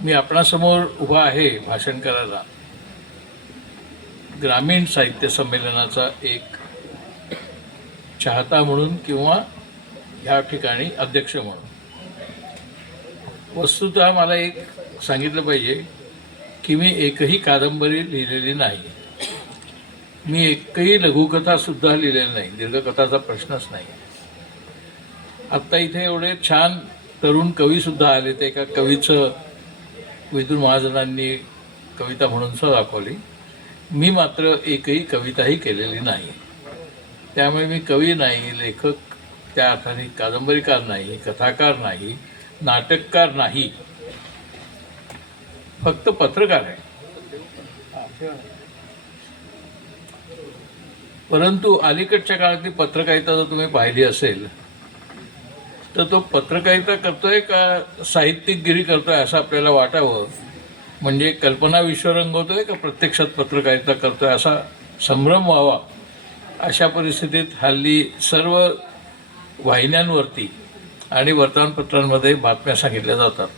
मी आपणासमोर उभा आहे भाषण करायला ग्रामीण साहित्य संमेलनाचा एक चाहता म्हणून किंवा ह्या ठिकाणी अध्यक्ष म्हणून. वस्तुतः मला एक सांगितलं पाहिजे की मी एकही कादंबरी लिहिलेली नाही, मी एकही लघुकथासुद्धा लिहिलेली नाही, दीर्घकथाचा प्रश्नच नाही. आत्ता इथे एवढे छान तरुण कवीसुद्धा आले, ते एका कवीचं विदुर महाजनांनी कविता म्हणून सुद्धा दाखवली. मी मात्र एकही कविताही केलेली नाही. त्यामुळे मी कवी नाही, लेखक त्या अर्थाने कादंबरीकार नाही, कथाकार नाही, नाटककार नाही, फक्त पत्रकार आहे. परंतु अलीकडच्या काळातली पत्रकारिता जर तुम्ही पाहिली असेल तर तो पत्रकारिता करतोय का साहित्यिकगिरी करतोय असं आपल्याला वाटावं. म्हणजे कल्पना विश्व रंगवतोय का प्रत्यक्षात पत्रकारिता करतोय असा संभ्रम व्हावा. अशा परिस्थितीत हल्ली सर्व वाहिन्यांवरती आणि वर्तमानपत्रांमध्ये बातम्या सांगितल्या जातात.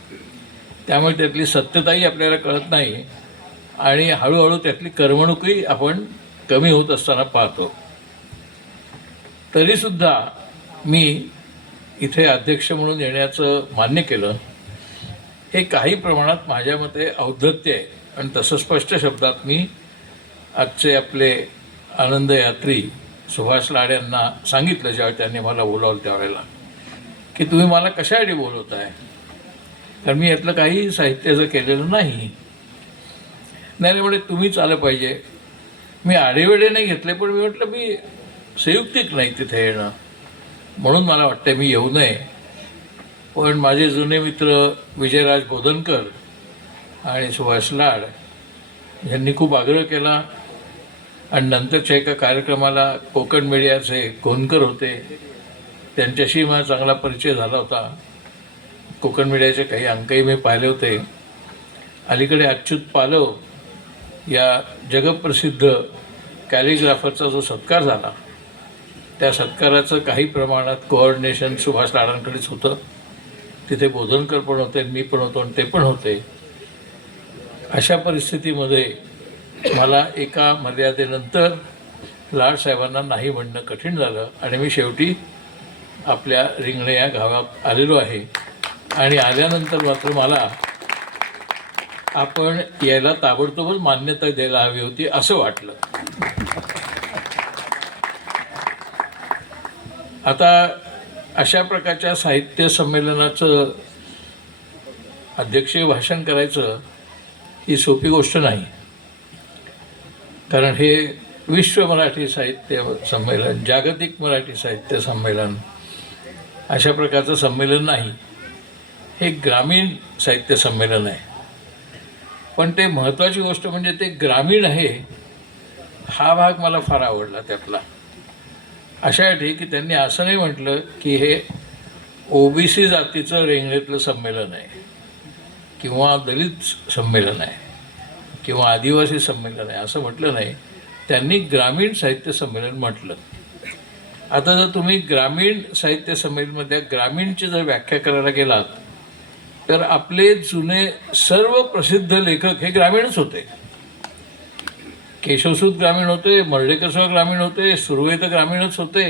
त्यामुळे त्यातली सत्यताही आपल्याला कळत नाही आणि हळूहळू त्यातली करमणूकही आपण कमी होत असताना पाहतो. तरीसुद्धा मी इथे अध्यक्ष म्हणून येण्याचं मान्य केलं. हे काही प्रमाणात माझ्या मते औद्धत्य आहे आणि तसं स्पष्ट शब्दात मी आजचे आपले आनंदयात्री सुभाष लाड यांना सांगितलं ज्यावेळी त्यांनी मला बोलावलं त्यावेळेला, की तुम्ही मला कशासाठी बोलवत आहे, कारण मी यातलं काही साहित्याचं केलेलं नाही. नाही म्हणजे तुम्हीच आलं पाहिजे. मी आडेवेडे नाही घेतले, पण मी म्हटलं मी संयुक्तिक नाही तिथे येणं, म्हणून मला वाटतं मी येऊ नये. पण माझे जुने मित्र विजयराज बोधनकर आणि सुभाष लाड यांनी खूप आग्रह केला आणि नंतरच्या एका कार्यक्रमाला कोकण मीडियाचे कोनकर होते, त्यांच्याशी माझा चांगला परिचय झाला होता. कोकण मीडियाचे काही अंकही मी पाहिले होते. अलीकडे अच्युत पालव या जगप्रसिद्ध कॅलिग्राफरचा जो सत्कार झाला त्या सत्काराचं काही प्रमाणात कोऑर्डिनेशन सुभाष लाडांकडेच होतं. तिथे बोधनकर पण होते, मी पण होतो आणि ते पण होते. अशा परिस्थितीमध्ये मला एका मर्यादेनंतर लाडसाहेबांना नाही म्हणणं कठीण झालं आणि मी शेवटी आपल्या रिंगणे या गावात आलेलो आहे. आणि आल्यानंतर मात्र मला आपण यायला ताबडतोबच मान्यता द्यायला हवी होती असं वाटलं. आता अशा प्रकारच्या साहित्य संमेलनाचं अध्यक्षीय भाषण करायचं ही सोपी गोष्ट नाही, कारण हे विश्व मराठी साहित्य संमेलन, जागतिक मराठी साहित्य संमेलन अशा प्रकारचं संमेलन नाही. हे ग्रामीण साहित्य संमेलन आहे. पण ते महत्त्वाची गोष्ट म्हणजे ते ग्रामीण आहे हा भाग मला फार आवडला त्यातला. अशासाठी की त्यांनी असं नाही म्हटलं की हे OBC जातीचं रेंगणीतलं संमेलन आहे किंवा दलित संमेलन आहे किंवा आदिवासी संमेलन आहे असं म्हटलं नाही. त्यांनी ग्रामीण साहित्य संमेलन म्हटलं. आता जर तुम्ही ग्रामीण साहित्य संमेलनमध्ये ग्रामीणची जर व्याख्या करायला गेलात तर आपले जुने सर्व प्रसिद्ध लेखक हे ग्रामीणच होते. केशवसूत ग्रामीण होते, मर्ढेकरस्वामी ग्रामीण होते, सुर्वे तर ग्रामीणच होते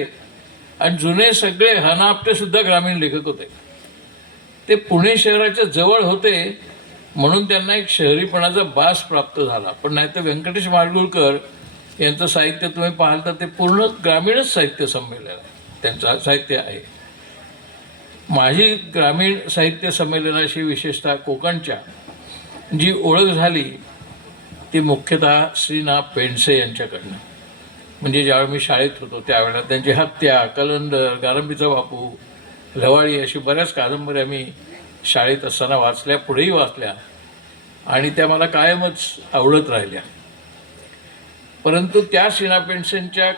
आणि जुने सगळे हना आपटेसुद्धा ग्रामीण लेखक होते. ते पुणे शहराच्या जवळ होते म्हणून त्यांना एक शहरीपणाचा बास प्राप्त झाला. पण नाही तर व्यंकटेश माडगुळकर यांचं साहित्य तुम्ही पाहाल तर ते पूर्ण ग्रामीणच साहित्य संमेलन आहे, त्यांचं साहित्य आहे. माझी ग्रामीण साहित्य संमेलनाशी विशेषतः कोकणच्या जी ओळख झाली ती मुख्यतः श्री ना. पेंडसे यांच्याकडनं. म्हणजे ज्यावेळी मी शाळेत होतो त्यावेळेला त्यांची हत्या, कलंदर, गारंबीचा बापू, लवाळी अशी बऱ्याच कादंबऱ्या मी शाळेत असताना वाचल्या, पुढेही वाचल्या आणि त्या मला कायमच आवडत राहिल्या. परंतु त्या श्री ना. पेंडसेंच्या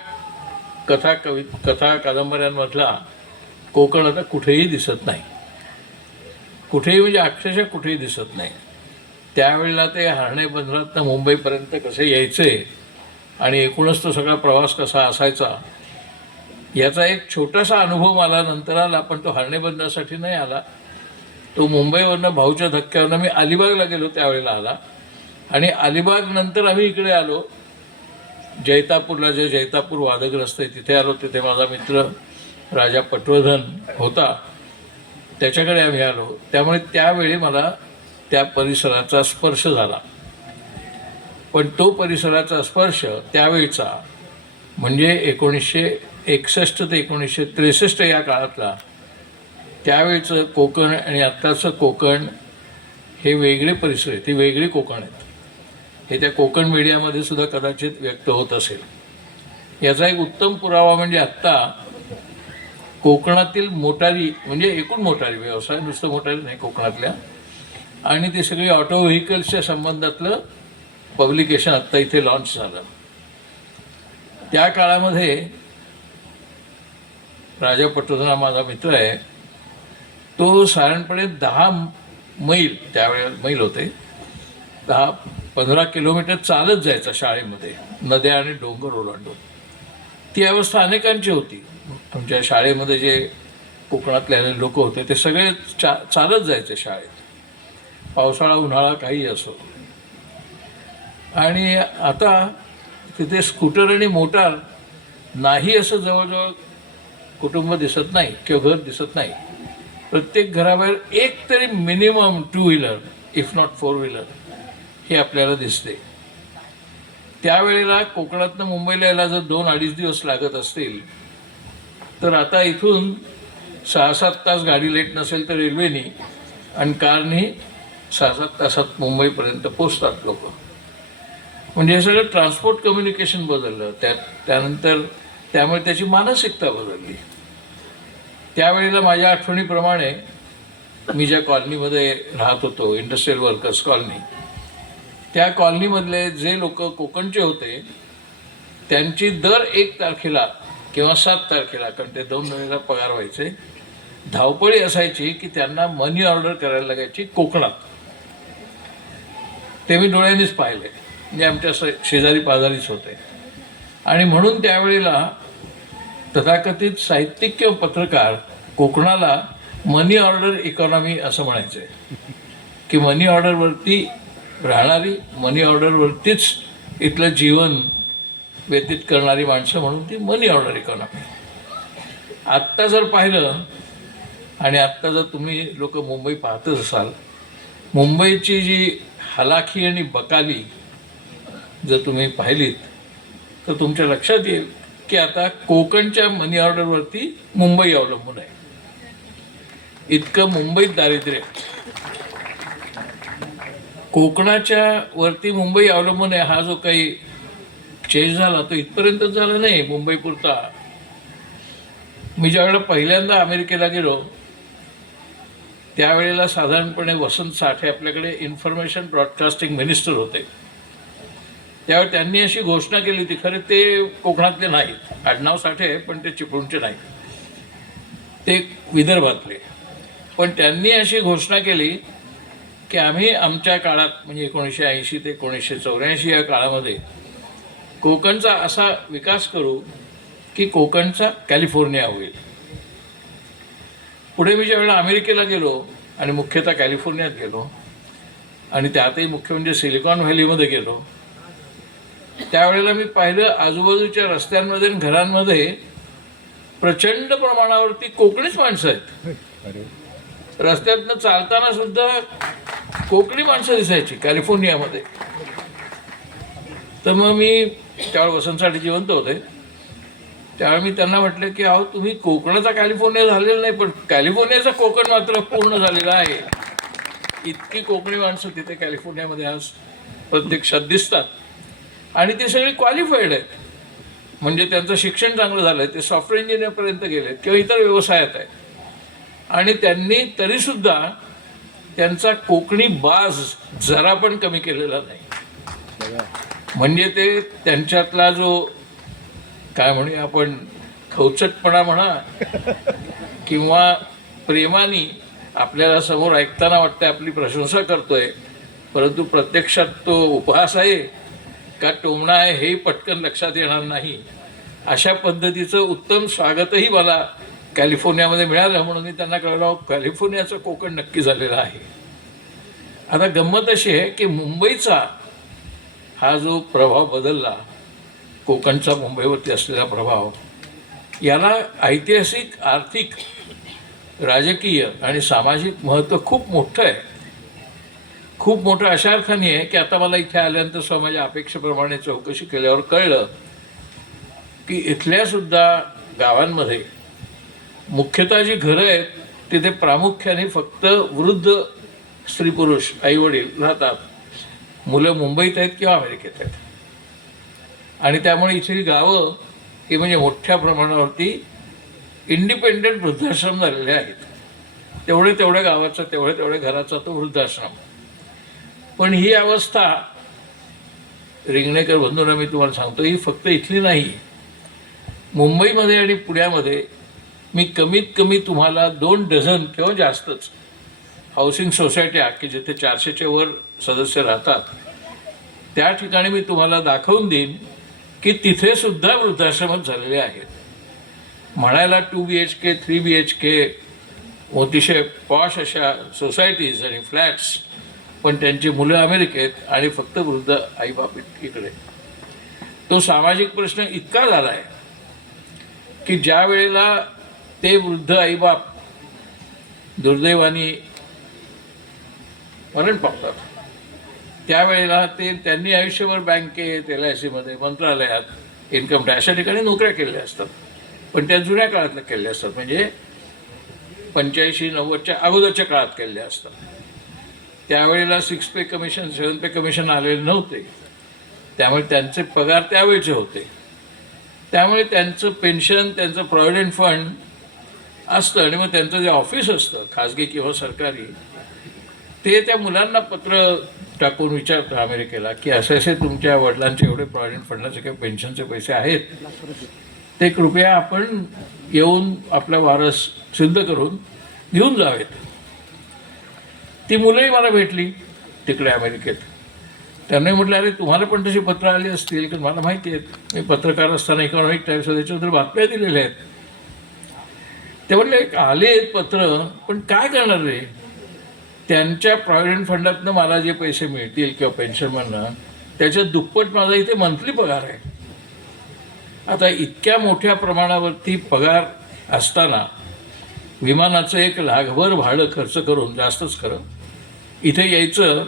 कथा कादंबऱ्यांमधला कोकण आता कुठेही दिसत नाही. कुठेही म्हणजे अक्षरशः कुठेही दिसत नाही. त्यावेळेला ते हर्णे बंदरातनं मुंबईपर्यंत कसे यायचे आणि एकूणच तो सगळा प्रवास कसा असायचा याचा एक छोटासा अनुभव मला नंतर आला. पण तो हर्णे बंदरासाठी नाही आला, तो मुंबईवरनं भाऊच्या धक्क्यावरनं मी अलिबागला गेलो त्यावेळेला आला आणि अलिबाग नंतर आम्ही इकडे आलो जैतापूरला, जे जैतापूर वादग्रस्त आहे तिथे आलो. तिथे माझा मित्र राजा पटवर्धन होता, त्याच्याकडे आम्ही आलो. त्यामुळे त्यावेळी मला त्या परिसराचा स्पर्श झाला. पण तो परिसराचा स्पर्श त्यावेळचा म्हणजे 1961 ते 1963 या काळातला, त्यावेळचं कोकण आणि आत्ताचं कोकण हे वेगळे परिसर आहेत, ती वेगळी कोकण आहेत. हे त्या कोकण मीडियामध्ये सुद्धा कदाचित व्यक्त होत असेल. याचा एक उत्तम पुरावा म्हणजे आत्ता कोकणातील मोटारी, म्हणजे एकूण मोटारी व्यवसाय, नुसतं मोटारी नाही कोकणातल्या, आणि ते सगळी ऑटो व्हेकल्सच्या संबंधातलं पब्लिकेशन आत्ता इथे लॉन्च झालं. त्या काळामध्ये राजा पटवर्धन हा माझा मित्र आहे, तो साधारणपणे 10 मैल, त्यावेळेला मैल होते, 10-15 किलोमीटर चालत जायचा शाळेमध्ये, नद्या आणि डोंगर ओलांडून. ती अवस्था अनेकांची होती. आमच्या शाळेमध्ये जे कोकणातले लोक होते ते सगळे चालत जायचे शाळेत, पावसाळा उन्हाळा काही असो. आणि आता तिथे स्कूटर आणि मोटार नाही असं जवळजवळ कुटुंब दिसत नाही किंवा घर दिसत नाही. प्रत्येक घराबाहेर एक तरी minimum 2 wheeler if not 4 wheeler हे आपल्याला दिसते. त्यावेळेला कोकणातनं मुंबईला यायला जर 2-2.5 दिवस लागत असतील, तर आता इथून 6-7 तास गाडी लेट नसेल तर रेल्वेनी आणि कारनी 6-7 तासात मुंबईपर्यंत पोचतात लोक. म्हणजे हे सगळं ट्रान्सपोर्ट कम्युनिकेशन बदललं. त्यानंतर त्यामुळे त्याची मानसिकता बदलली. त्यावेळेला माझ्या आठवणीप्रमाणे मी ज्या कॉलनीमध्ये राहत होतो, इंडस्ट्रियल वर्कर्स कॉलनी, त्या कॉलनीमधले जे लोक कोकणचे होते त्यांची दर 1 तारखेला किंवा 7 तारखेला, कारण ते 2 वेळेला पगार व्हायचे, धावपळी असायची की त्यांना मनी ऑर्डर करायला लागायची कोकणात. ते मी डोळ्यांनीच पाहिले, म्हणजे आमच्या शेजारी पाजारीच होते. आणि म्हणून त्यावेळेला तथाकथित साहित्यिक किंवा पत्रकार कोकणाला मनी ऑर्डर इकॉनॉमी असं म्हणायचे, की मनी ऑर्डरवरती राहणारी, मनी ऑर्डरवरतीच इथलं जीवन व्यतीत करणारी माणसं, म्हणून ती मनी ऑर्डर इकॉनॉमी. आत्ता जर पाहिलं आणि आत्ता जर तुम्ही लोक मुंबई पाहतच असाल, मुंबईची जी हलाखी आणि बकाली जर तुम्ही पाहिलीत तर तुमच्या लक्षात येईल की आता कोकणच्या मनी ऑर्डरवरती मुंबई अवलंबून आहे. इतकं मुंबईत दारिद्र्य. कोकणाच्या वरती मुंबई अवलंबून आहे. हा जो काही चेंज झाला तो इथपर्यंतच झाला नाही मुंबईपुरता. मी ज्यावेळेला पहिल्यांदा अमेरिकेला गेलो त्यावेळेला साधारणपणे वसंत साठे आपल्याकडे इन्फॉर्मेशन ब्रॉडकास्टिंग मिनिस्टर होते. त्यावेळी त्यांनी अशी घोषणा केली होती, खरं ते कोकणातले नाहीत, आडनाव साठे आहे पण ते चिपळूणचे नाहीत, ते विदर्भातले. पण त्यांनी अशी घोषणा केली की आम्ही आमच्या काळात, म्हणजे 1980 ते 1984 या काळामध्ये कोकणचा असा विकास करू की कोकणचा कॅलिफोर्निया होईल. पुढे मी ज्यावेळेला अमेरिकेला गेलो आणि मुख्यतः कॅलिफोर्नियात गेलो आणि त्यातही मुख्य म्हणजे सिलिकॉन व्हॅलीमध्ये गेलो, त्यावेळेला मी पाहिलं आजूबाजूच्या रस्त्यांमध्ये आणि घरांमध्ये प्रचंड प्रमाणावरती कोकणीच माणसं आहेत. रस्त्यातनं चालताना सुद्धा कोकणी माणसं दिसायची कॅलिफोर्नियामध्ये. तर मग मी त्यावेळेला वसंत साठे जिवंत होते, त्यावेळी मी त्यांना म्हटलं की अहो तुम्ही कोकणाचा कॅलिफोर्निया झालेला नाही पण कॅलिफोर्नियाचा कोकण मात्र पूर्ण झालेला आहे. इतकी कोकणी माणसं तिथे कॅलिफोर्नियामध्ये आज प्रत्यक्षात दिसतात आणि ते सगळे क्वालिफाईड आहेत, म्हणजे त्यांचं शिक्षण चांगलं झालं आहे, ते सॉफ्टवेअर इंजिनियरपर्यंत गेलेत किंवा इतर व्यवसायात आहेत. आणि त्यांनी तरीसुद्धा त्यांचा कोकणी बाज जरा पण कमी केलेला नाही. म्हणजे ते त्यांच्यातला जो काय म्हणूया आपण खवचटपणा म्हणा किंवा प्रेमाने आपल्याला समोर ऐकताना वाटतं आपली प्रशंसा करतोय, परंतु प्रत्यक्षात तो उपहास आहे का टोमणा आहे हेही पटकन लक्षात येणार नाही. अशा पद्धतीचं उत्तम स्वागतही मला कॅलिफोर्नियामध्ये मिळालं म्हणून मी त्यांना कळलं कॅलिफोर्नियाचं कोकण नक्की झालेलं आहे. आता गंमत अशी आहे की मुंबईचा हा जो प्रभाव बदलला, कोकणचा मुंबईवरती असलेला प्रभाव, याला ऐतिहासिक, आर्थिक, राजकीय आणि सामाजिक महत्त्व खूप मोठं आहे. खूप मोठं अशा अर्थाने आहे की आता मला इथे आल्यानंतर सुद्धा माझ्या अपेक्षेप्रमाणे चौकशी केल्यावर कळलं की इथल्यासुद्धा गावांमध्ये मुख्यतः जी घरं आहेत तिथे प्रामुख्याने फक्त वृद्ध स्त्री पुरुष आईवडील राहतात. मुलं मुंबईत आहेत किंवा अमेरिकेत आहेत. आणि त्यामुळे इथली गावं ही म्हणजे मोठ्या प्रमाणावरती इंडिपेंडंट वृद्धाश्रम झालेले आहेत. तेवढ्या गावाचा तेवढ्या घराचा तो वृद्धाश्रम. पण ही अवस्था रिंगणेकर बंधूंना मी तुम्हाला सांगतो, ही फक्त इथली नाही. मुंबईमध्ये आणि पुण्यामध्ये मी कमीत कमी तुम्हाला 2 डझन किंवा जास्तच हाऊसिंग सोसायट्या की जिथे 400च्या वर सदस्य राहतात त्या ठिकाणी मी तुम्हाला दाखवून देईन की तिथे सुद्धा वृद्धाश्रमच झालेले आहेत. म्हणायला 2 BHK 3 BHK अतिशय पॉश अशा सोसायटीज आणि फ्लॅट्स, पण त्यांची मुलं अमेरिकेत आणि फक्त वृद्ध आईबाप इकडे. तो सामाजिक प्रश्न इतका झाला आहे की ज्या वेळेला ते वृद्ध आईबाप दुर्दैवाने मरण पावतात त्यावेळेला त्यांनी आयुष्यभर बँकेत, LICमध्ये, मंत्रालयात, इन्कम टॅक्स अशा ठिकाणी नोकऱ्या केलेल्या असतात. पण त्या जुन्या काळातल्या केलेल्या असतात, म्हणजे 85-90च्या अगोदरच्या काळात केलेल्या असतात. त्यावेळेला 6 पे कमिशन, 7 पे कमिशन आलेले नव्हते. त्यामुळे त्यांचे पगार त्यावेळचे होते. त्यामुळे त्यांचं पेन्शन, त्यांचं प्रॉव्हिडंट फंड असतं. आणि मग त्यांचं जे ऑफिस असतं खाजगी किंवा सरकारी, ते त्या मुलांना पत्र टाकून विचारतं अमेरिकेला की असे तुमच्या वडिलांचे एवढे प्रॉव्हिडंट फंडाचे किंवा पेन्शनचे पैसे आहेत, ते कृपया आपण येऊन आपला वारस सिद्ध करून घेऊन जावेत. ती मुलंही मला भेटली तिकडे अमेरिकेत. त्यांनी म्हटलं, अरे तुम्हाला पण तशी पत्र आली असतील, की मला माहिती आहेत, मी पत्रकार असताना इकॉनॉमिक टाइम्स त्याच्याबद्दल बातम्या दिलेल्या आहेत. ते म्हटले आले आहेत पत्र, पण काय करणार रे, त्यांच्या प्रॉव्हिडंट फंडातनं मला जे पैसे मिळतील किंवा पेन्शनमधनं त्याच्या दुप्पट माझा इथे मंथली पगार आहे. आता इतक्या मोठ्या प्रमाणावरती पगार असताना विमानाचं एक लाखभर भाडं खर्च करून, जास्तच खरं, इथे यायचं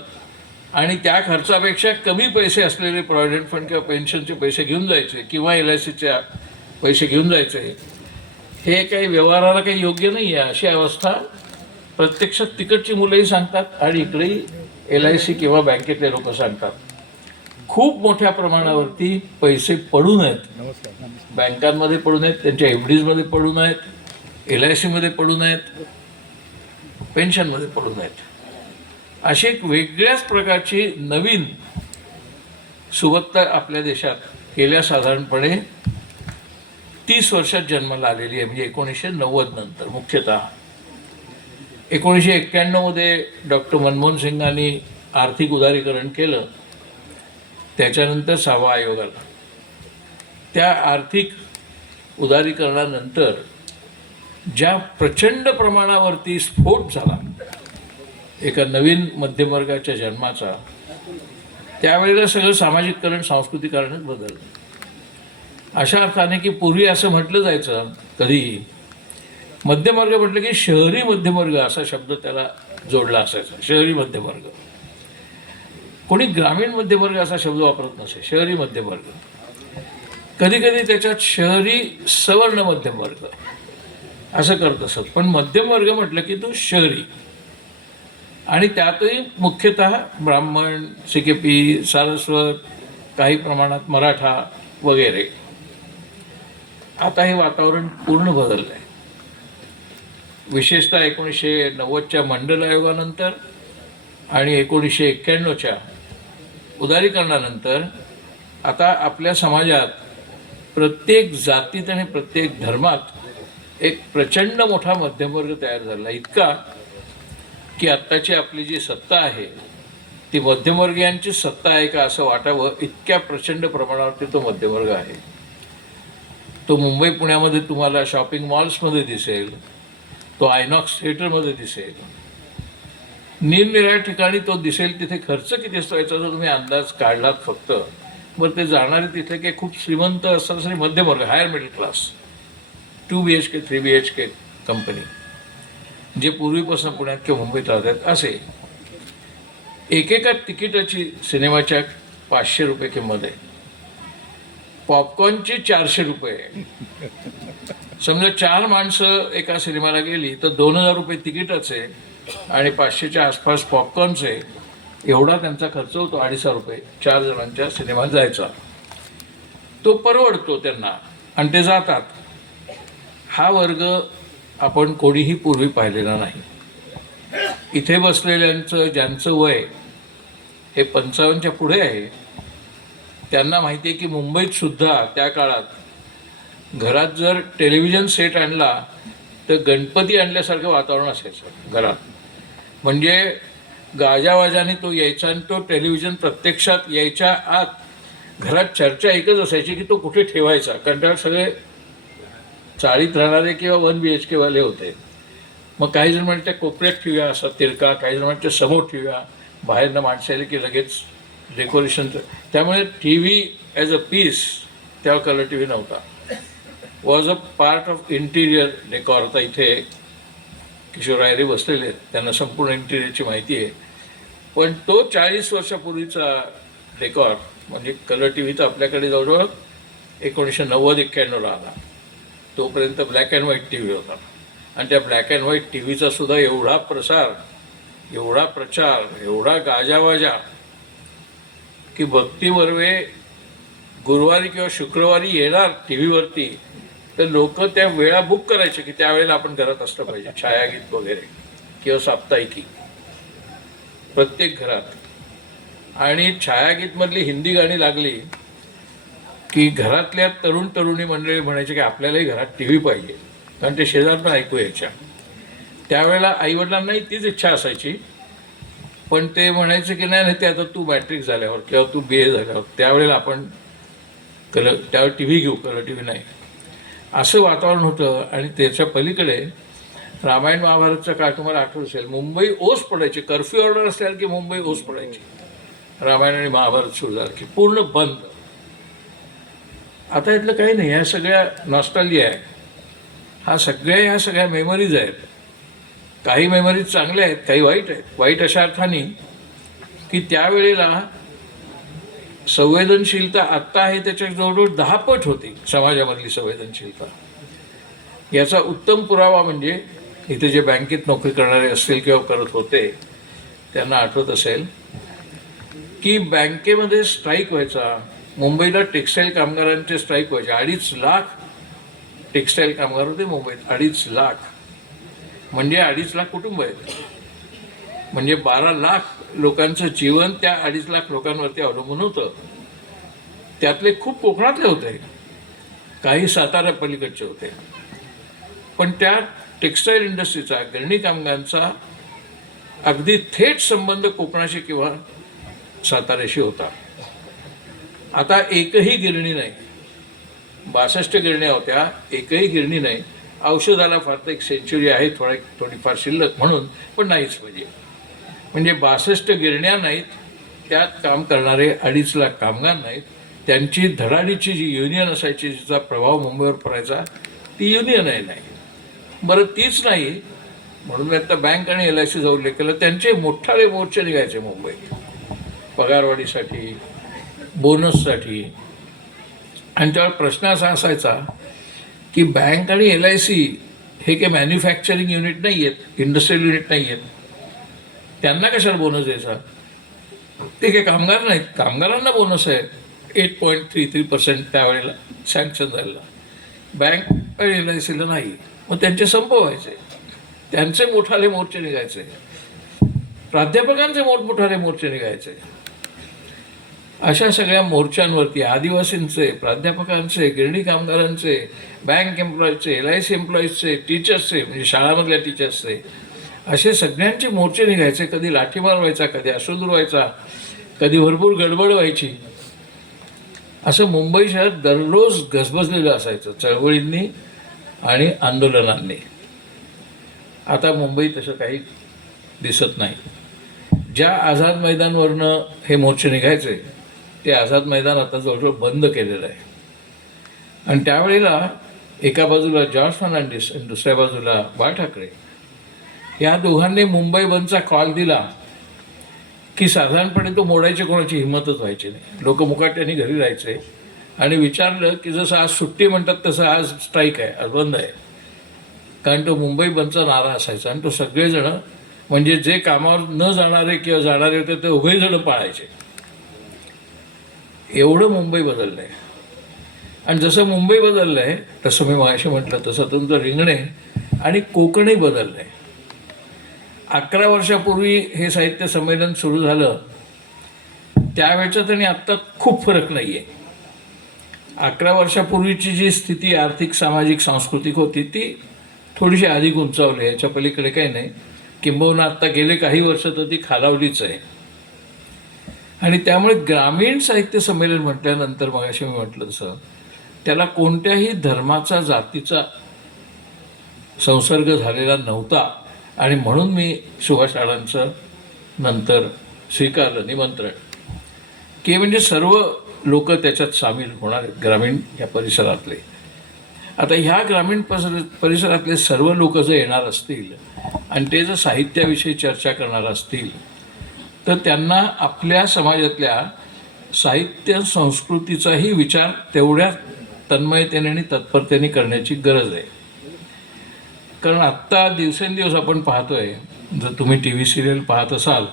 आणि त्या खर्चापेक्षा कमी पैसे असलेले प्रॉव्हिडंट फंड किंवा पेन्शनचे पैसे घेऊन जायचे किंवा LICच्या पैसे घेऊन जायचे, हे काही व्यवहाराला काही योग्य नाही आहे. अशी अवस्था प्रत्यक्षात तिकडची मुलंही सांगतात आणि इकडेही LIC किंवा बँकेतले लोक सांगतात. खूप मोठ्या प्रमाणावरती पैसे पडून आहेत, बँकांमध्ये पडून आहेत, त्यांच्या FDsमध्ये पडून आहेत, LICमध्ये पडून आहेत, पेन्शनमध्ये पडून आहेत. अशी एक वेगळ्याच प्रकारची नवीन सुबत्ता आपल्या देशात गेल्या साधारणपणे 30 वर्षात जन्माला आलेली आहे. म्हणजे 1990 नंतर मुख्यतः 1991मध्ये डॉक्टर मनमोहन सिंगांनी आर्थिक उदारीकरण केलं. त्याच्यानंतर 6वा आयोग आला. त्या आर्थिक उदारीकरणानंतर ज्या प्रचंड प्रमाणावरती स्फोट झाला एका नवीन मध्यमवर्गाच्या जन्माचा, त्यावेळेला सगळं सामाजिककरण, सांस्कृतिकरणच बदललं. अशा अर्थाने की पूर्वी असं म्हटलं जायचं कधीही, मध्यमवर्ग म्हटलं की शहरी मध्यमवर्ग असा शब्द त्याला जोडला असायचा. शहरी मध्यमवर्ग, कोणी ग्रामीण मध्यमवर्ग असा शब्द वापरत नसे. शहरी मध्यमवर्ग, कधी कधी त्याच्यात शहरी सवर्ण मध्यमवर्ग असं करत असत. पण मध्यमवर्ग म्हटलं की तो शहरी, आणि त्यातही मुख्यतः ब्राह्मण, CKP, सारस्वत, काही प्रमाणात मराठा वगैरे. आता हे वातावरण पूर्ण बदललं आहे. विशेषतः 1990च्या मंडल आयोगानंतर आणि 1991च्या उदारीकरणानंतर आता आपल्या समाजात प्रत्येक जातीत आणि प्रत्येक धर्मात एक प्रचंड मोठा मध्यमवर्ग तयार झाला. इतका की आत्ताची आपली जी सत्ता आहे ती मध्यमवर्गीयांची सत्ता आहे का असं वाटावं, इतक्या प्रचंड प्रमाणावरती तो मध्यमवर्ग आहे. तो मुंबई पुण्यामध्ये तुम्हाला शॉपिंग मॉल्समध्ये दिसेल, तो आयनॉक्स थिएटरमध्ये दिसेल, निरनिराळ्या ठिकाणी तो दिसेल. तिथे खर्च किती असतो याचा जर तुम्ही अंदाज काढलात फक्त, बरं ते जाणारे तिथे काही खूप श्रीमंत असतात, मध्यमवर्ग, higher middle class, 2 BHK 3 BHK company, जे पूर्वीपासून पुण्यात किंवा मुंबईत राहतात, असे एकेका तिकिटाची सिनेमाच्या 500 रुपये किंमत आहे. पॉपकॉर्नची 400 रुपये आहे. समजा 4 माणसं एका सिनेमाला गेली तर 2000 रुपये तिकीटाचे आणि 500च्या आसपास पॉपकॉर्नचे, एवढा त्यांचा खर्च होतो. 250 रुपये 4 जणांच्या सिनेमात जायचा. तो परवडतो त्यांना आणि ते जातात. हा वर्ग आपण कोणीही पूर्वी पाहिलेला नाही. इथे बसलेल्यांचं ज्यांचं वय हे 55च्या पुढे आहे, त्यांना माहिती आहे की मुंबईत सुद्धा त्या काळात घरात जर टेलिव्हिजन सेट आणला तर गणपती आणल्यासारखं वातावरण असायचं घरात. म्हणजे गाजावाजाने तो यायचा आणि तो टेलिव्हिजन प्रत्यक्षात यायच्या आत घरात चर्चा एकच असायची की तो कुठे ठेवायचा. कारण त्याला सगळे चाळीत राहणारे किंवा 1 BHK वाले होते. मग काही जण म्हणते कोपऱ्यात ठेवूया असा तिरका, काही जण म्हणते समोर ठेवूया, बाहेरनं माणसं आली की लगेच डेकोरेशनचं. त्यामुळे T V as a piece, तेव्हा कलर टी व्ही नव्हता, was a part of interior decor. आता इथे किशोर रायरे बसलेले आहेत, त्यांना संपूर्ण इंटिरियरची माहिती आहे. पण तो 40 वर्षापूर्वीचा डेकॉर म्हणजे कलर टी व्ही तर आपल्याकडे जवळजवळ 1990-91 आला. तोपर्यंत black and white T V होता. आणि त्या ब्लॅक अँड व्हाईट टी व्हीचा सुद्धा एवढा प्रसार, एवढा प्रचार, एवढा गाजावाजा की भक्ती बर्वे गुरुवारी किंवा शुक्रवारी येणार टी व्हीवरती तर लोक त्या वेळा बुक करायचे की त्यावेळेला आपण घरात असलं पाहिजे. छायागीत वगैरे किंवा साप्ताहिकी प्रत्येक घरात. आणि छायागीतमधली हिंदी गाणी लागली की घरातल्या तरुण तरुणी मंडळी म्हणायचे की आपल्यालाही घरात टी व्ही पाहिजे, कारण ते शेजारनं ऐकू यायच्या. त्यावेळेला आईवडिलांनाही तीच इच्छा असायची, पण ते म्हणायचे की नाही ते आता तू मॅट्रिक झाल्यावर किंवा तू BA झाल्यावर त्यावेळेला आपण त्यावेळेला टी व्ही घेऊ, कलर टी व्ही नाही, असं वातावरण होतं. आणि त्याच्या पलीकडे रामायण महाभारतचा काळ तुम्हाला आठवत असेल, मुंबई ओस पडायची. कर्फ्यू ऑर्डर असल्यावर की मुंबई ओस पडायची. रामायण आणि महाभारत सुरू झालं की पूर्ण बंद. आता इथलं काही नाही, ह्या सगळ्या नॉस्टॅल्जिया आहे. ह्या सगळ्या मेमरीज आहेत. काही मेमरीज चांगल्या आहेत, काही वाईट आहेत. वाईट अशा अर्थाने की त्यावेळेला संवेदनशीलता आत्ता आहे त्याच्या जवळजवळ 10 पट होती समाजामधली संवेदनशीलता. याचा उत्तम पुरावा म्हणजे इथे जे बँकेत नोकरी करणारे असतील किंवा करत होते त्यांना आठवत असेल की बँकेमध्ये स्ट्राईक व्हायचा. मुंबईला टेक्स्टाईल कामगारांचे स्ट्राईक व्हायचे. 2.5 लाख टेक्स्टाईल कामगार होते मुंबईत. 2.5 लाख म्हणजे 2.5 लाख कुटुंब आहेत. म्हणजे 12 लाख लोकांचं जीवन त्या 2.5 लाख लोकांवरती अवलंबून होतं. त्यातले खूप कोकणातले होते, काही सातारा पलीकडचे होते. पण त्या टेक्स्टाईल इंडस्ट्रीचा, गिरणी कामगारांचा अगदी थेट संबंध कोकणाशी किंवा साताऱ्याशी होता. आता एकही गिरणी नाही. 62 गिरण्या होत्या, एकही गिरणी नाही. औषधाला फार तर एक सेंचुरी आहे थोडीफार शिल्लक म्हणून, पण नाहीच. म्हणजे 62 गिरण्या नाहीत, त्यात काम करणारे 2.5 लाख कामगार नाहीत. त्यांची धडाडीची जी युनियन असायची, जिचा प्रभाव मुंबईवर पडायचा, ती युनियन नाही. बरं तीच नाही म्हणून मी आता बँक आणि LIC चा उल्लेख केला. त्यांचे मोठाले मोर्चे निघायचे मुंबईत पगारवाढीसाठी, बोनससाठी. आणि त्यावर प्रश्न असा असायचा की बँक आणि LIC हे काही मॅन्युफॅक्चरिंग युनिट नाही आहेत, इंडस्ट्रियल युनिट नाही आहेत, त्यांना कशाला बोनस द्यायचा? ते काही कामगार नाहीत, कामगारांना बोनस आहे. 8.33% त्यावेळेला सँक्शन झालेला. बँक आणि LICला नाही. मग त्यांचे संप व्हायचे, त्यांचे मोठाले मोर्चे निघायचे, प्राध्यापकांचे मोठमोठाले मोर्चे निघायचे. अशा सगळ्या मोर्चांवरती आदिवासींचे, प्राध्यापकांचे, गिरणी कामगारांचे, बँक एम्प्लॉईजचे, LIC एम्प्लॉईजचे, टीचर्सचे म्हणजे शाळामधल्या टीचर्सचे, असे सगळ्यांचे मोर्चे निघायचे. कधी लाठीमार व्हायचा, कधी अश्रूधूर व्हायचा, कधी भरपूर गडबड व्हायची. असं मुंबई शहर दररोज गजबजलेलं असायचं चळवळींनी आणि आंदोलनांनी. आता मुंबई तसं काही दिसत नाही. ज्या आझाद मैदानवरनं हे मोर्चे निघायचे ते आझाद मैदान आता जवळजवळ बंद केलेलं आहे. आणि त्यावेळेला एका बाजूला जॉर्ज फर्नांडिस आणि दुसऱ्या बाजूला बाळ ठाकरे या दोघांनी मुंबई बंदचा कॉल दिला की साधारणपणे तो मोडायची कोणाची हिंमतच व्हायची नाही. लोक मुकाट्याने घरी राहायचे आणि विचारलं की जसं आज सुट्टी म्हणतात तसं आज स्ट्राईक आहे, आज बंद आहे. कारण तो मुंबई बंदचा नारा असायचा आणि तो सगळेजणं म्हणजे जे कामावर न जाणारे किंवा जाणारे होते ते उभे जणं पाळायचे. एवढं मुंबई बदललं आहे. आणि जसं मुंबई बदललं आहे तसं मी मागाशी म्हटलं तसं तुमचं रिंगणे आणि कोकणही बदललं आहे. 11 वर्षापूर्वी हे साहित्य संमेलन सुरू झालं त्यावेळेच्यात आणि आत्ता खूप फरक नाही आहे. 11 वर्षापूर्वीची जी स्थिती आर्थिक सामाजिक सांस्कृतिक होती ती थोडीशी अधिक उंचावली, याच्या पलीकडे काही नाही. किंबहुना आत्ता गेले काही वर्ष तर ती खालावलीच आहे. आणि त्यामुळे ग्रामीण साहित्य संमेलन म्हटल्यानंतर मगाशी मी म्हटलं तसं त्याला कोणत्याही धर्माचा जातीचा संसर्ग झालेला नव्हता. आणि म्हणून मी सुभाष आळांचं नंतर स्वीकारलं निमंत्रण की म्हणजे सर्व लोक त्याच्यात सामील होणार आहेत ग्रामीण या परिसरातले. आता ह्या ग्रामीण परिसरातले सर्व लोक जर येणार असतील आणि ते जर साहित्याविषयी चर्चा करणार असतील तर त्यांना आपल्या समाजातल्या साहित्य संस्कृतीचाही विचार तेवढ्या तन्मयतेने आणि तत्परतेने करण्याची गरज आहे. कारण आत्ता दिवसेंदिवस आपण पाहतोय, जर तुम्ही टी व्ही सिरियल पाहत असाल,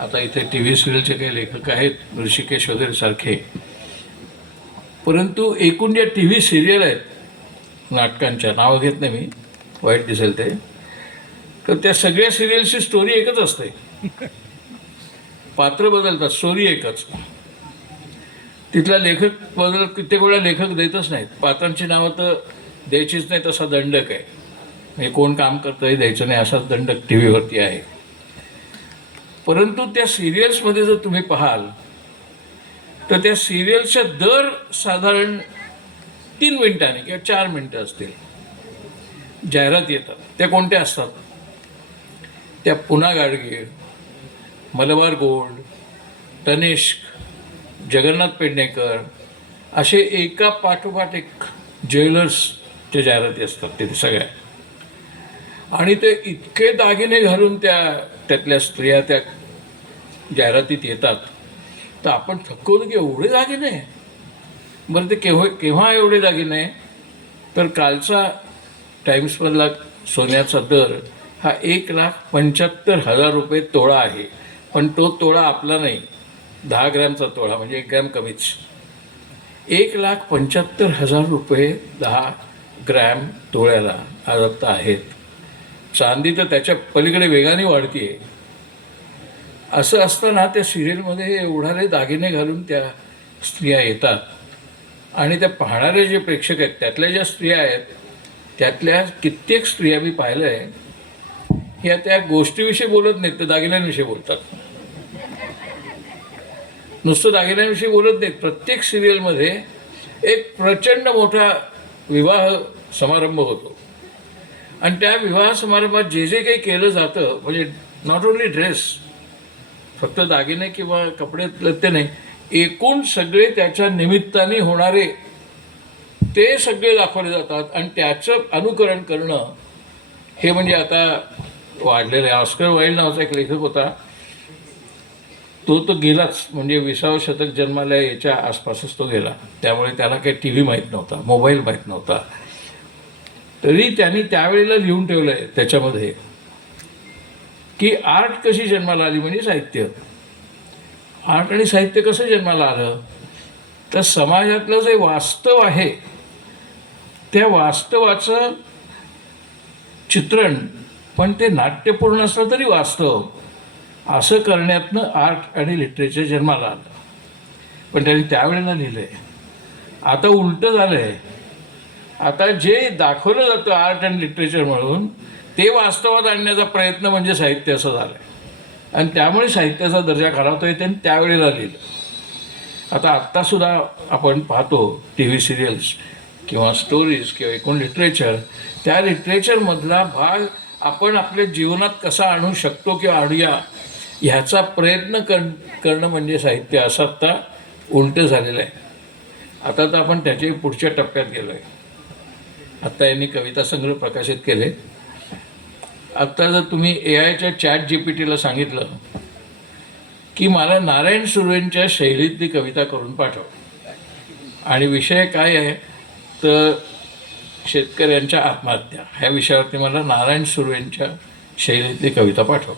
आता इथे टी व्ही सिरियलचे काही लेखक आहेत ऋषिकेश वगैरे सारखे, परंतु एकूण ज्या टी व्ही सिरियल आहेत नाटकांच्या, नावं घेत नाही मी, वाईट दिसेल ते, तर त्या सगळ्या सिरियलची स्टोरी एकच असते. पात्र बदलतात, स्टोरी एकच. तिथला लेखक बदलत, कित्येक वेळा लेखक देतच नाहीत, पात्रांची नावं तर द्यायचीच नाही, तसा दंडक आहे. म्हणजे कोण काम करतं हे द्यायचं नाही असाच दंडक टी व्हीवरती आहे. परंतु त्या सिरियल्समध्ये जर तुम्ही पाहाल तर त्या सिरियलच्या दर साधारण 3 मिनिटांनी किंवा 4 मिनिटं असतील जाहिरात येतात. त्या कोणत्या असतात? त्या पुना गाडगीळ, मलबार गोल्ड, तनिष्क, जगन्नाथ पेडणेकर असे एका पाठोपाठ एक ज्वेलर्सच्या जाहिराती असतात तिथे सगळ्या. आणि ते इतके दागिने घालून त्यातल्या स्त्रिया त्या जाहिरातीत येतात तर आपण थकवतो की एवढे दागिने. बरं ते केव्हा एवढे दागिने? तर कालचा टाइम्समधला सोन्याचा दर हा 1,75,000 रुपये तोळा आहे. पण तो तोळा आपला नाही, 10 ग्रॅमचा तोळा, म्हणजे 1 ग्रॅम कमीच. 1,75,000 रुपये 10 ग्रॅम तोळ्याला आज आत्ता आहेत. चांदी तर त्याच्या पलीकडे वेगाने वाढते आहे. असं असताना त्या सिरियलमध्ये एवढाले दागिने घालून त्या स्त्रिया येतात आणि त्या पाहणारे जे प्रेक्षक आहेत त्यातल्या ज्या स्त्रिया आहेत त्यातल्या कित्येक स्त्रिया मी पाहिलं आहे ह्या त्या गोष्टीविषयी बोलत नाहीत, त्या दागिन्यांविषयी बोलतात. नुसतं दागिन्यांविषयी बोलत नाहीत. प्रत्येक सिरियलमध्ये एक प्रचंड मोठा विवाह समारंभ होतो आणि त्या विवाह समारंभात जे जे काही केलं जातं, म्हणजे नॉट ओन्ली ड्रेस, फक्त दागिने किंवा कपडे लत्ते नाही, एकूण सगळे त्याच्या निमित्ताने होणारे ते सगळे दाखवले जातात. आणि त्याचं अनुकरण करणं हे म्हणजे आता वाढलेलं आहे. ऑस्कर वाईल्ड नावाचा एक लेखक होता, तो तर गेलाच, म्हणजे 20व्या शतक जन्माला याच्या आसपासच तो गेला. त्यामुळे त्याला काही टी व्ही माहीत नव्हता, मोबाईल माहीत नव्हता. तरी त्यांनी त्यावेळेला लिहून ठेवलं आहे त्याच्यामध्ये की आर्ट कशी जन्माला आली, म्हणजे साहित्य. आर्ट आणि साहित्य कसं जन्माला आलं तर समाजातलं जे वास्तव आहे त्या वास्तवाचं चित्रण, पण ते नाट्यपूर्ण असलं तरी वास्तव, असं करण्यातनं आर्ट आणि लिटरेचर जन्माला आलं. पण त्यांनी त्यावेळेला लिहिलं आहे. आता उलटं झालं आहे. आता जे दाखवलं जातं आर्ट अँड लिटरेचर म्हणून ते वास्तवात आणण्याचा प्रयत्न म्हणजे साहित्य असं झालं आहे. आणि त्यामुळे साहित्याचा दर्जा खालावतोय त्यांनी त्यावेळेला लिहिलं. आता आत्तासुद्धा आपण पाहतो टी व्ही सिरियल्स किंवा स्टोरीज किंवा एकूण लिटरेचर, त्या लिटरेचरमधला भाग आपण आपल्या जीवनात कसा आणू शकतो किंवा आणूया ह्याचा प्रयत्न करणं म्हणजे साहित्य, असं आत्ता उलटं झालेलं आहे. आता तर आपण त्याच्याही पुढच्या टप्प्यात गेलो आहे. आत्ता यांनी कविता संग्रह प्रकाशित केले. आत्ता जर तुम्ही AI ChatGPTला सांगितलं की मला नारायण सुर्वेंच्या शैलीतली कविता करून पाठव, आणि विषय काय आहे तर शेतकऱ्यांच्या आत्महत्या, ह्या विषयावरती मला नारायण सुर्वेंच्या शैलीतली कविता पाठव,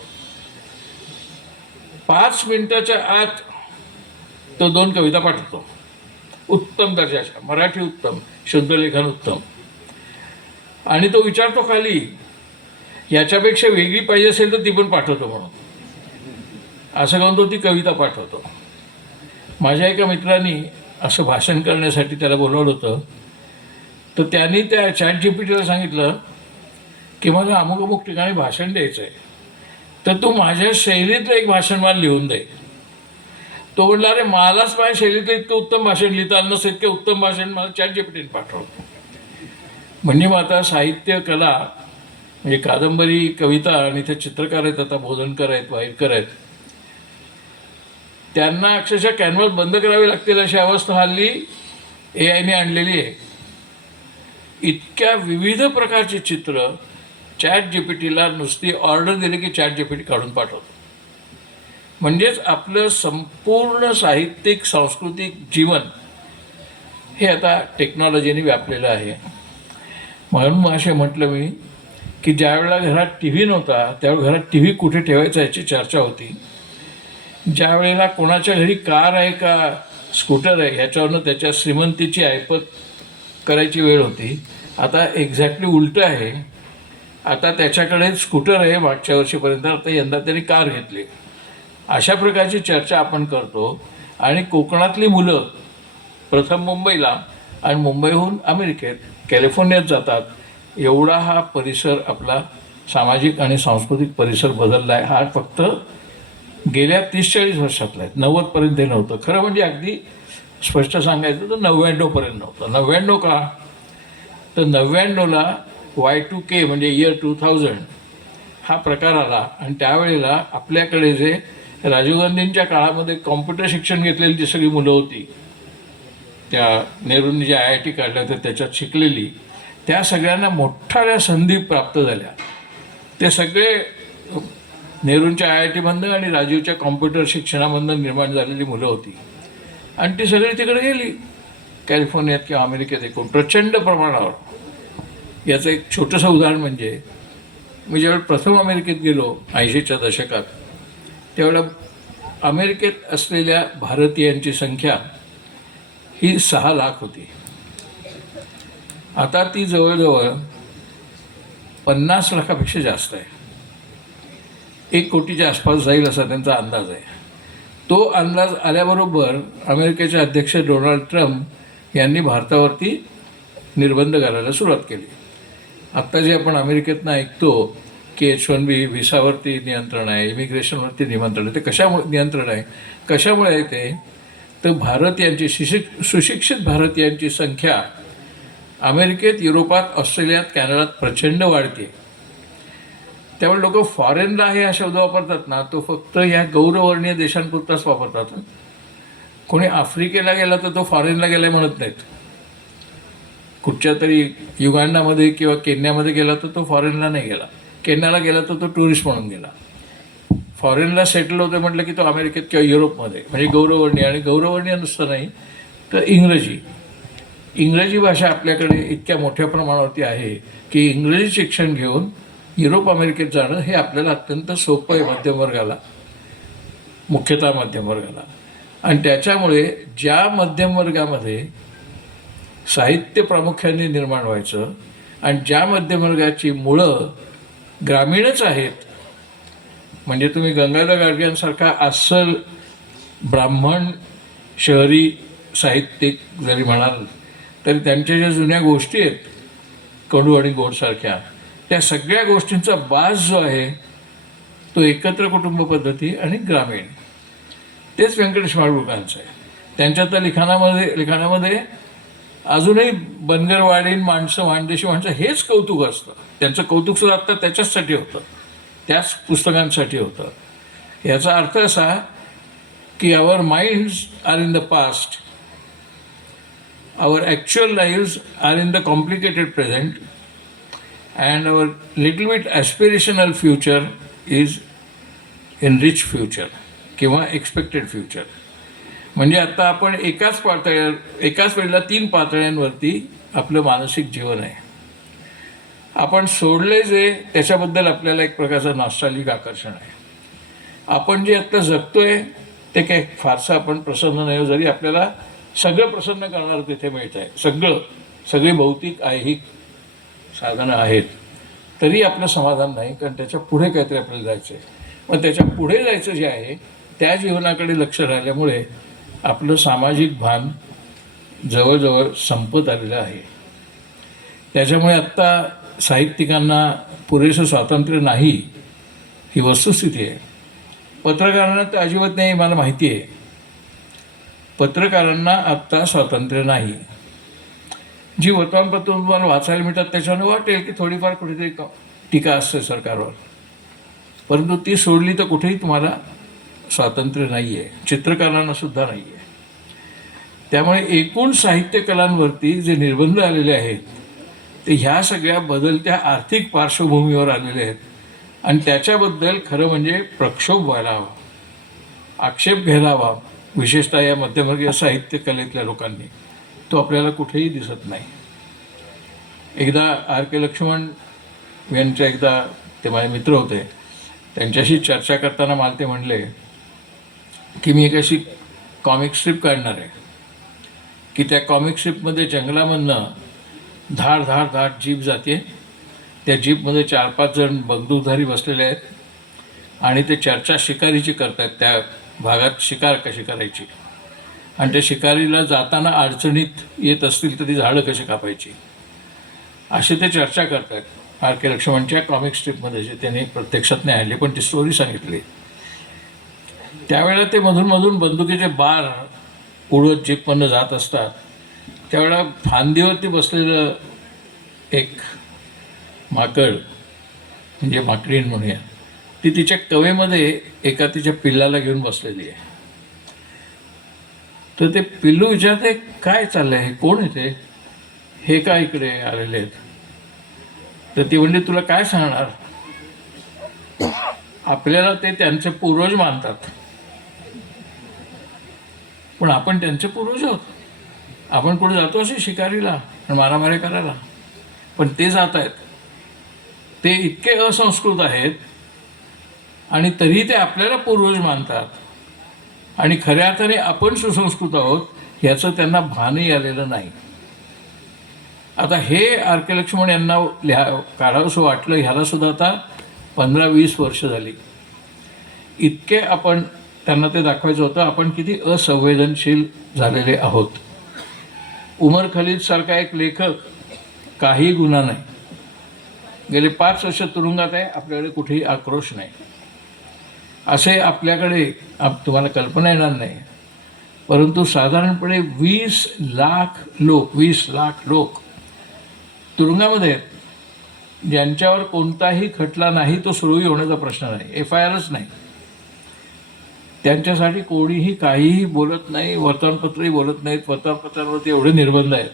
5 मिनिटाच्या आत तो 2 कविता पाठवतो, उत्तम दर्जाच्या, मराठी उत्तम, शुद्धलेखन उत्तम. आणि तो विचारतो खाली याच्यापेक्षा वेगळी पाहिजे असेल तर ती पण पाठवतो म्हणून. असं करून तो ती कविता पाठवतो. माझ्या एका मित्रांनी असं भाषण करण्यासाठी त्याला बोलावलं होतं, तर त्यांनी त्या ChatGPTला सांगितलं की मला अमुक अमुक ठिकाणी भाषण द्यायचं आहे, तर तू माझ्या शैलीतलं एक भाषण मला लिहून दे. तो म्हटला अरे मलाच माझ्या शैलीतलं इतकं उत्तम भाषण लिहिता आलं नसतं, इतकं उत्तम भाषण मला ChatGPTने पाठवलं. म्हणजे मग आता साहित्य कला म्हणजे कादंबरी, कविता आणि ते चित्रकार आहेत, आता बोधनकर आहेत, वाईटकर आहेत, त्यांना अक्षरशः कॅनव्हास बंद करावे लागतील अशी अवस्था हल्ली AIने आणलेली आहे. इतक्या विविध प्रकारची चित्र ChatGPTला नुसती ऑर्डर दिली की ChatGPT काढून पाठवतो. म्हणजेच आपलं संपूर्ण साहित्यिक सांस्कृतिक जीवन हे आता टेक्नॉलॉजीने व्यापलेलं आहे. म्हणून मग असे म्हटलं मी की ज्या वेळेला घरात TV नव्हता त्यावेळेला घरात TV कुठे ठेवायचा याची चर्चा होती. ज्या वेळेला कोणाच्या घरी कार आहे का स्कूटर आहे ह्याच्यावरनं त्याच्या श्रीमंतीची ऐपत करायची वेळ होती. आता एक्झॅक्टली उलटं आहे. आता त्याच्याकडे स्कूटर आहे मागच्या वर्षीपर्यंत, आता यंदा त्यांनी कार घेतली. अशा प्रकारची चर्चा आपण करतो. आणि कोकणातली मुलं प्रथम मुंबईला आणि मुंबईहून अमेरिकेत, कॅलिफोर्नियात जातात. एवढा हा परिसर आपला सामाजिक आणि सांस्कृतिक परिसर बदलला आहे. हा फक्त गेल्या 30-40 वर्षातला आहे. 90पर्यंत हे नव्हतं. खरं म्हणजे अगदी स्पष्ट सांगायचं तर 99पर्यंत नव्हतं. 99 का? तर 99ला Y2K म्हणजे इयर 2000 हा प्रकार आला. आणि त्यावेळेला आपल्याकडे जे राजीव गांधींच्या काळामध्ये कॉम्प्युटर शिक्षण घेतलेली जी सगळी मुलं होती, त्या नेहरूंनी जे IIT काढल्या होत्या त्याच्यात शिकलेली, त्या सगळ्यांना मोठ्या संधी प्राप्त झाल्या. ते सगळे नेहरूंच्या IITमधनं आणि राजीवच्या कॉम्प्युटर शिक्षणामधनं निर्माण झालेली मुलं होती. आणि ती सगळी तिकडे गेली कॅलिफोर्नियात किंवा अमेरिकेत एकूण प्रचंड प्रमाणावर. याचं एक छोटंसं उदाहरण म्हणजे मी ज्यावेळेला प्रथम अमेरिकेत गेलो 80च्या दशकात, त्यावेळेला अमेरिकेत असलेल्या भारतीयांची संख्या ही 6 लाख होती. आता ती जवळजवळ 50 लाखापेक्षा जास्त आहे. 1 कोटीच्या आसपास जाईल असा त्यांचा अंदाज आहे. तो अंदाज आल्याबरोबर अमेरिकेचे अध्यक्ष डोनाल्ड ट्रम्प यांनी भारतावरती निर्बंध घालायला सुरुवात केली. आत्ता जे आपण अमेरिकेतनं ऐकतो की H1B व्हिसावरती नियंत्रण आहे, इमिग्रेशनवरती नियंत्रण आहे, ते कशामुळे नियंत्रण आहे, कशामुळे आहे ते, तर भारतीयांची सुशिक्षित भारतीयांची संख्या अमेरिकेत, युरोपात, ऑस्ट्रेलियात, कॅनडात प्रचंड वाढते. त्यामुळे लोक फॉरेनला हे हा शब्द वापरतात ना, तो फक्त ह्या गौरवर्णीय देशांपुरताच वापरतात. कोणी आफ्रिकेला गेला तर तो फॉरेनला गेला म्हणत नाहीत. कुठच्या तरी युगांडामध्ये किंवा केन्यामध्ये गेला तर तो फॉरेनला नाही गेला. केन्याला गेला तर तो टुरिस्ट म्हणून गेला. फॉरेनला सेटल होतं म्हटलं की तो अमेरिकेत किंवा युरोपमध्ये. म्हणजे गौरवर्णीय, आणि गौरवर्णीय नुसतं नाही तर इंग्रजी भाषा आपल्याकडे इतक्या मोठ्या प्रमाणावरती आहे की इंग्रजी शिक्षण घेऊन युरोप अमेरिकेत जाणं हे आपल्याला अत्यंत सोपं आहे मध्यमवर्गाला, मुख्यतः मध्यमवर्गाला. आणि त्याच्यामुळे ज्या मध्यमवर्गामध्ये साहित्य प्रामुख्याने निर्माण व्हायचं आणि ज्या मध्यमवर्गाची मुळं ग्रामीणच आहेत, म्हणजे तुम्ही गंगाधर गाडगेंसारखा अस्सल ब्राह्मण शहरी साहित्यिक जरी म्हणाल तरी त्यांच्या ज्या जुन्या गोष्टी आहेत कडू आणि गोडसारख्या, त्या सगळ्या गोष्टींचा बाज जो आहे तो एकत्र कुटुंब पद्धती आणि ग्रामीण, तेच व्यंकटेश माडगूळकरांचं आहे. त्यांच्या त्या लिखाणामध्ये अजूनही बनगरवाडीन माणसं, माणदेशी माणसं हेच कौतुक असतं. त्यांचं कौतुकसुद्धा आत्ता त्याच्याचसाठी होतं, त्याच पुस्तकांसाठी होतं. याचा अर्थ असा की our minds are in the past, our actual lives are in the complicated present, and our little bit aspirational future is in rich future किंवा एक्सपेक्टेड फ्युचर. म्हणजे आत्ता आपण एकाच वेळेला 3 पातळ्यांवरती आपलं मानसिक जीवन आहे. आपण सोडले जे त्याच्याबद्दल आपल्याला एक प्रकारचं नॉस्टॅल्जिक आकर्षण आहे. आपण जे आत्ता जगतोय ते काही फारसं आपण प्रसन्न नाही, जरी आपल्याला सगळं प्रसन्न करणारं तिथे मिळत आहे, सगळी भौतिक ऐहिक साधनं आहेत, तरी आपलं समाधान नाही, कारण त्याच्या पुढे काहीतरी आपल्याला जायचं आहे. मग त्याच्या पुढे जायचं जे आहे त्या जीवनाकडे लक्ष राहिल्यामुळे आपलं सामाजिक भान जवळजवळ संपत आलेलं आहे. त्याच्यामुळे आत्ता साहित्यिकांना पुरेसं स्वातंत्र्य नाही, ही वस्तुस्थिती आहे. पत्रकारांना तर अजिबात नाही, मला माहिती आहे. पत्रकारांना आत्ता स्वातंत्र्य नाही. जी वर्तमानपत्र तुम्हाला वाचायला मिळतात त्याच्यानं वाटेल की थोडीफार कुठेतरी टीका असते सरकारवर, परंतु ती सोडली तर कुठेही तुम्हाला स्वातंत्र्य नाही आहे, चित्रकारांना सुद्धा नाही आहे. त्यामुळे एकूण साहित्य कलांवरती जे निर्बंध आलेले आहेत ते ह्या सगळ्या बदलत्या आर्थिक पार्श्वभूमीवर आलेले आहेत. आणि त्याच्याबद्दल खरं म्हणजे प्रक्षोभ व्हायला हवा, आक्षेप घ्यायला हवा, विशेषतः या मध्यमवर्गीय साहित्य कलेतल्या लोकांनी. तो आपल्याला कुठेही दिसत नाही. एकदा R.K. लक्ष्मण यांच्या ते माझे मित्र होते, त्यांच्याशी चर्चा करताना मला ते म्हणले की मी एक अशी कॉमिक स्ट्रीप काढणार आहे की त्या कॉमिक स्ट्रीपमध्ये जंगलामधनं धाड धाड धाड जीप जाते. त्या जीपमध्ये 4-5 जण बंदूकधारी बसलेले आहेत आणि ते चर्चा शिकारीची करत आहेत, त्या भागात शिकार कशी करायची, आणि त्या शिकारीला जाताना अडचणीत येत असतील तर ती झाडं कशी कापायची, अशी ते चर्चा करत आहेत. R.K. लक्ष्मणच्या कॉमिक स्ट्रीपमध्ये जे त्यांनी प्रत्यक्षात नाही आणली, पण ती स्टोरी सांगितली. त्यावेळेला ते मधून बंदुकीचे बार उडवत जीपमधनं जात असतात. त्यावेळेला फांदीवरती बसलेलं एक माकड, म्हणजे माकडीण म्हणूया, ती तिच्या कवेमध्ये एका तिच्या पिल्लाला घेऊन बसलेली आहे. तर ते पिल्लू विचारते, काय चाललं आहे, कोण येते, हे का इकडे आलेले आहेत. तर ती म्हणली, तुला काय सांगणार, आपल्याला ते त्यांचे पूर्वज मानतात, पण आपण त्यांचे पूर्वज आहोत. आपण कुठे जातो असे शिकारीला आणि मारामारी करायला, पण ते जात आहेत, ते इतके असंस्कृत आहेत आणि तरी ते आपल्याला पूर्वज मानतात, आणि खऱ्या अर्थाने आपण सुसंस्कृत आहोत याचं त्यांना भानही आलेलं नाही. आता हे R.K. लक्ष्मण यांना काढावंसं वाटलं, ह्याला सुद्धा आता 15-20 वर्ष झाली. इतके आपण त्यांना ते दाखवायचं होतं आपण किती असंवेदनशील झालेले आहोत. उमर खलीदसारखा एक लेखक, काही गुन्हा नाही, गेले 5 वर्ष तुरुंगात आहे, आपल्याकडे कुठेही आक्रोश नाही. असे आपल्याकडे तुम्हाला कल्पना येणार नाही, परंतु साधारणपणे 20 लाख लोक तुरुंगामध्ये आहेत, ज्यांच्यावर कोणताही खटला नाही, तो सुरूही होण्याचा प्रश्न नाही, FIRच नाही. त्यांच्यासाठी कोणीही काहीही बोलत नाही, वर्तमानपत्रही बोलत नाहीत. वर्तमानपत्रांवरती एवढे निर्बंध आहेत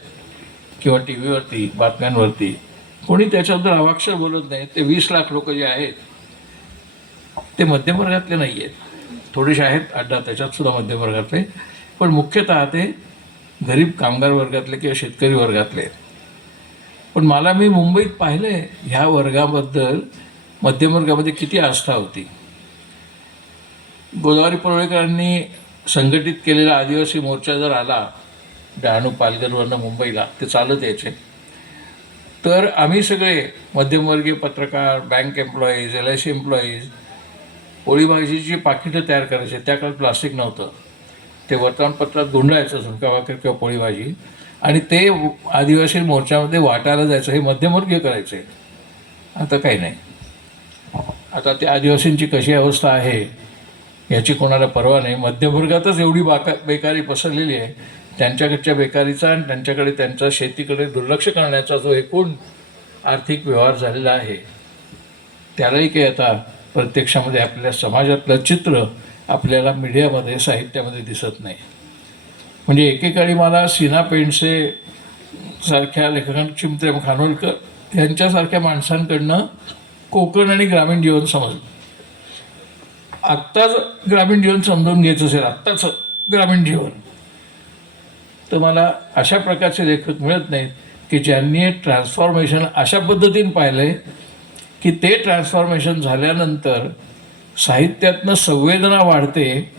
किंवा TV वरती बातम्यांवरती कोणी त्याच्याबद्दल अवाक्षर बोलत नाही. ते 20 लाख लोक जे आहेत ते मध्यमवर्गातले नाही आहेत, थोडेसे आहेत अड्डा त्याच्यातसुद्धा मध्यमवर्गातले, पण मुख्यतः ते गरीब कामगार वर्गातले किंवा शेतकरी वर्गातले आहेत. पण मी मुंबईत पाहिलं आहे ह्या वर्गाबद्दल मध्यमवर्गामध्ये किती आस्था होती. गोदावरी परुळेकरांनी संघटित केलेला आदिवासी मोर्चा जर आला डहाणू पालघरवरनं मुंबईला, ते चालत यायचे, तर आम्ही सगळे मध्यमवर्गीय पत्रकार, बँक एम्प्लॉईज, LIC एम्प्लॉईज पोळी भाजीची पाकिटं तयार करायचे. त्या काळात प्लास्टिक नव्हतं, ते वर्तमानपत्रात गुंडायचं झुणका भाकर किंवा पोळी भाजी, आणि ते आदिवासी मोर्चामध्ये वाटायला जायचं. हे मध्यमवर्गीय करायचे. आता काही नाही. आता त्या आदिवासींची कशी अवस्था आहे याची कोणाला पर्वा नाही. मध्यमवर्गातच एवढी बेकारी पसरलेली आहे. त्यांच्याकडच्या बेकारीचा आणि त्यांच्याकडे त्यांचा शेतीकडे दुर्लक्ष करण्याचा जो एकूण आर्थिक व्यवहार झालेला आहे, त्यालाही काही आता प्रत्यक्षामध्ये आपल्या समाजातलं चित्र आपल्याला मीडियामध्ये, साहित्यामध्ये दिसत नाही. म्हणजे एकेकाळी मला सीना पेंडसे सारख्या लेखकांना, चिमत्रेम खानोलकर यांच्यासारख्या माणसांकडनं कोकण आणि ग्रामीण जीवन समजलं. आत्ताच ग्रामीण जीवन समजून घ्यायचं असेल, आत्ताच ग्रामीण जीवन, तर मला अशा प्रकारचे लेखक मिळत नाहीत की ज्यांनी ट्रान्सफॉर्मेशन अशा पद्धतीने पाहिलं आहे की ते ट्रान्सफॉर्मेशन झाल्यानंतर साहित्यातनं संवेदना वाढते,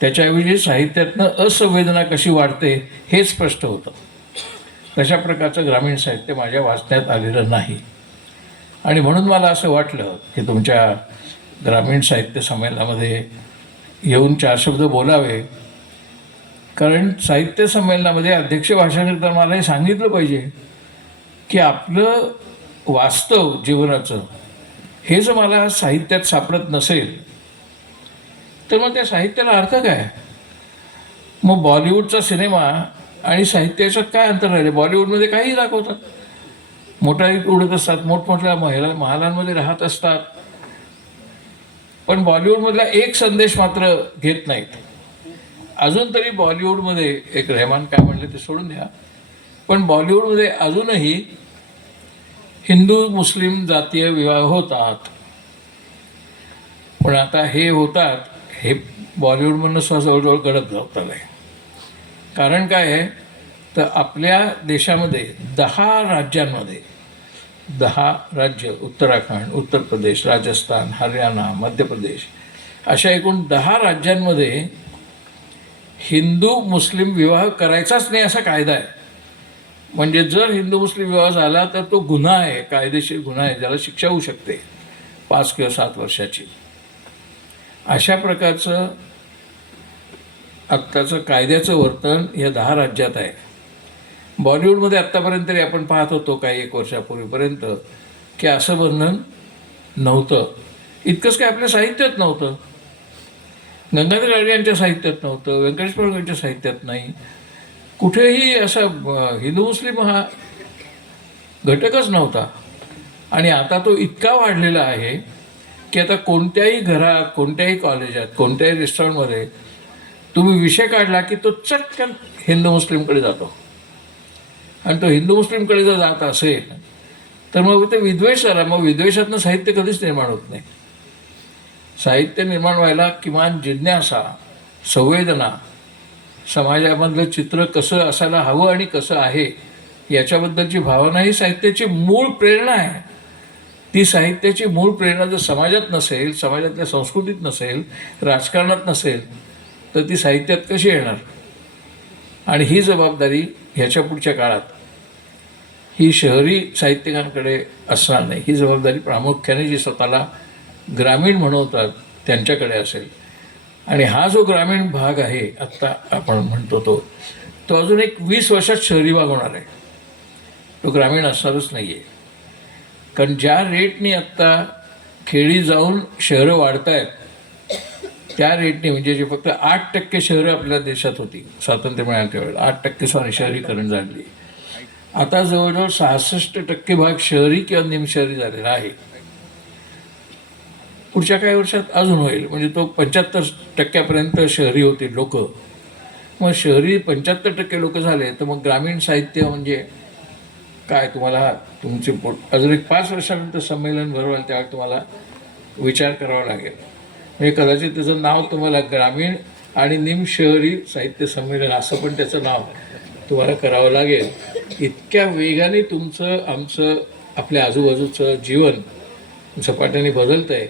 त्याच्याऐवजी साहित्यातनं असंवेदना कशी वाढते हे स्पष्ट होतं. तशा प्रकारचं ग्रामीण साहित्य माझ्या वाचण्यात आलेलं नाही. आणि म्हणून मला असं वाटलं की तुमच्या ग्रामीण साहित्य संमेलनामध्ये येऊन 4 शब्द बोलावे. कारण साहित्य संमेलनामध्ये अध्यक्ष भाषण करताना मला हे सांगितलं पाहिजे की आपलं वास्तव जीवनाचं हे जर मला साहित्यात सापडत नसेल तर मग त्या साहित्याला अर्थ काय? मग बॉलिवूडचा सिनेमा आणि साहित्याचं काय अंतर राहिलं? बॉलिवूडमध्ये काहीही दाखवतात, मोटारी उडत असतात, मोठमोठ्या महालांमध्ये राहत असतात, पण बॉलिवूडमधला एक संदेश मात्र घेत नाहीत. अजून तरी बॉलिवूडमध्ये एक रहमान काय म्हणले ते सोडून द्या, पण बॉलिवूडमध्ये अजूनही हिंदू मुस्लिम जातीय विवाह होतात. पण आता हे होतात हे बॉलिवूडमधनं जवळजवळ घडत जात आहे. कारण काय आहे तर आपल्या देशामध्ये 10 राज्यांमध्ये 10 राज्य, उत्तराखंड, उत्तर प्रदेश, राजस्थान, हरियाणा, मध्य प्रदेश, अशा एकूण 10 राज्यांमध्ये हिंदू मुस्लिम विवाह करायचाच नाही असा कायदा आहे. म्हणजे जर हिंदू मुस्लिम विवाह झाला तर तो गुन्हा आहे, कायदेशीर गुन्हा आहे, ज्याला शिक्षा होऊ शकते 5 किंवा 7 वर्षाची. अशा प्रकारचं आत्ताचं कायद्याचं वर्तन या 10 राज्यात आहे. बॉलिवूडमध्ये आत्तापर्यंत तरी आपण पाहत होतो काही 1 वर्षापूर्वीपर्यंत की असं बंधन नव्हतं. इतकंच काय आपल्या साहित्यात नव्हतं, गंगाधर गाडगे यांच्या साहित्यात नव्हतं, व्यंकटेश यांच्या साहित्यात नाही, कुठेही असा हिंदू मुस्लिम हा घटकच नव्हता. आणि आता तो इतका वाढलेला आहे की आता कोणत्याही घरात, कोणत्याही कॉलेजात, कोणत्याही रेस्टॉरंटमध्ये तुम्ही विषय काढला की तो चटकन हिंदू मुस्लिमकडे जातो. आणि तो हिंदू मुस्लिमकडे जर जात असेल तर मग ते विद्वेष झाला. मग विद्वेषातनं साहित्य कधीच निर्माण होत नाही. साहित्य निर्माण व्हायला किमान जिज्ञासा, संवेदना, समाजामधलं चित्र कसं असायला हवं आणि कसं आहे याच्याबद्दलची भावना ही साहित्याची मूळ प्रेरणा आहे. ती साहित्याची मूळ प्रेरणा जर समाजात नसेल, समाजातल्या संस्कृतीत नसेल, राजकारणात नसेल तर ती साहित्यात कशी येणार? आणि ही जबाबदारी ह्याच्या पुढच्या काळात ही शहरी साहित्यिकांकडे असणार नाही. ही जबाबदारी प्रामुख्याने जी स्वतःला ग्रामीण म्हणवतात त्यांच्याकडे असेल. आणि हा जो ग्रामीण भाग आहे आत्ता आपण म्हणतो तो अजून एक 20 वर्षात शहरी भाग होणार आहे. तो ग्रामीण असणारच नाही आहे. कारण ज्या रेटने आत्ता खेडी जाऊन शहरं वाढत आहेत त्या रेटने, म्हणजे जे फक्त 8% शहरं आपल्या देशात होती स्वातंत्र्य मिळाल्या त्यावेळेला, 8% शहरीकरण झाली. आता जवळजवळ 66% भाग शहरी किंवा निमशहरी झालेला आहे. पुढच्या काही वर्षात अजून होईल. म्हणजे तो 75% शहरी होतील लोक. मग शहरी 75% लोक झाले तर मग ग्रामीण साहित्य म्हणजे काय? तुम्हाला तुमचे अजून एक 5 वर्षानंतर संमेलन भरवाल त्यावेळेला तुम्हाला विचार करावा लागेल. म्हणजे कदाचित त्याचं नाव तुम्हाला ग्रामीण आणि निमशहरी साहित्य संमेलन असं पण त्याचं नाव तुम्हाला करावं लागेल. इतक्या वेगाने तुमचं, आमचं, आपल्या आजूबाजूचं जीवन झपाट्याने बदलतं आहे.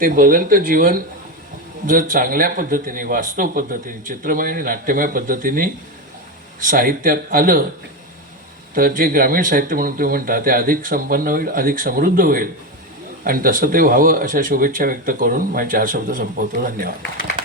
ते बदलतं जीवन जर चांगल्या पद्धतीने, वास्तव पद्धतीने, चित्रमय आणि नाट्यमय पद्धतीने साहित्यात आलं तर जे ग्रामीण साहित्य म्हणून तुम्ही म्हणता ते अधिक संपन्न होईल, अधिक समृद्ध होईल. आणि तसं ते व्हावं अशा शुभेच्छा व्यक्त करून माझे 4 शब्द संपवतो. धन्यवाद.